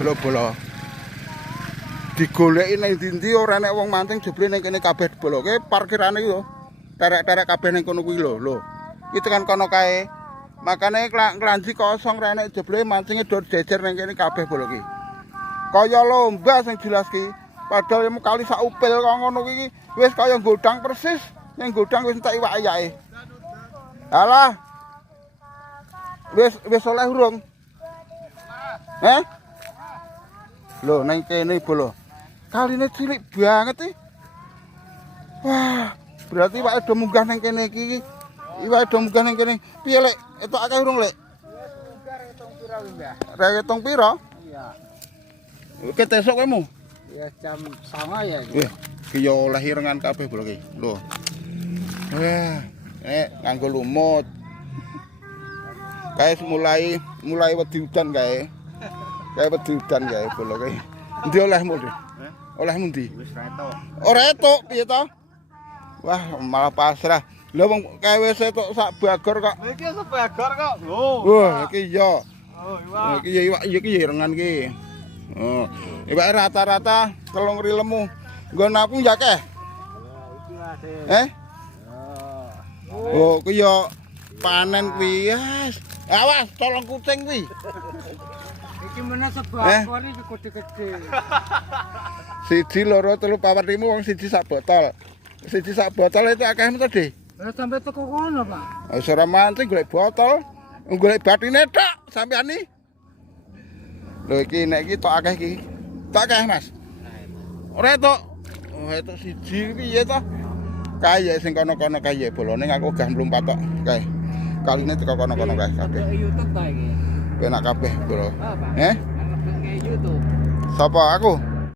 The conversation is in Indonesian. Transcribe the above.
Bolo-bolo. Digoleki ning ndi ora nek wong mancing jebule ning kene kabeh bolo. Ki parkirane lho. Terek-terek kabeh ning kono kuwi lho. Iki tekan kono kae. Makane klanji kosong ra nek jebule mancinge do jejer ning kene kabeh bolo ki. Kaya lomba sing jelas ki. Padahal kali sak upil kok ngono iki wis kaya godang persis. Ning godang wis entek iwak ayake. Alah. Wis oleh urung? Lho nang kene bolo. Kaline cilik banget iki. Wah, berarti iwake do munggah nang kene iki. Iwake do munggah nang kene. Piye lek etok akeh urung lek? Regetong pira? Iya. Oke tesok kowe. Ya jam 09.00 ya. Ki yo oleh irengan kabeh bolo ki. Lho. Nganggo lumut. Kae mulai wedi udan kae. Kae wedi udan kae bolo kae. Endi olehmu, Dik? Olehmu ndi? Wis retok. Ora etuk piye to? Wah, malah pasrah. Lha wong kae wis etuk sak bagor kok. Iki sebagor kok. Lho. Wah, iki yo. Oh, iwak. Iki ya iwak iki irengan ki. Oh, iwak rata-rata 3 rilemu. Nggo napu ya akeh. Iki lah, Oh, ku yo panen kuwi. Awas, tolong kucing kuwi. iki meneh sebagor iki gede-gede. 1, 2, 3, 4, 5 wong 1 sak botol. 1 sak botol itu akeh to, Dik. Lah sampe teko kono, Pak. Wis ora mancing golek botol, golek batine tok sampean iki. Lho iki nek iki tok akeh iki. Tok akeh, Mas. Ora tok. Oh, etok 1 piye to? Kae sing kono-kono kae bolone aku gah mlumpat tok. Kae. Kaline teko kono-kono kae kabeh. YouTube ta iki. Penak kabeh bolo. Apa? Eh? Arep YouTube. Sapa aku?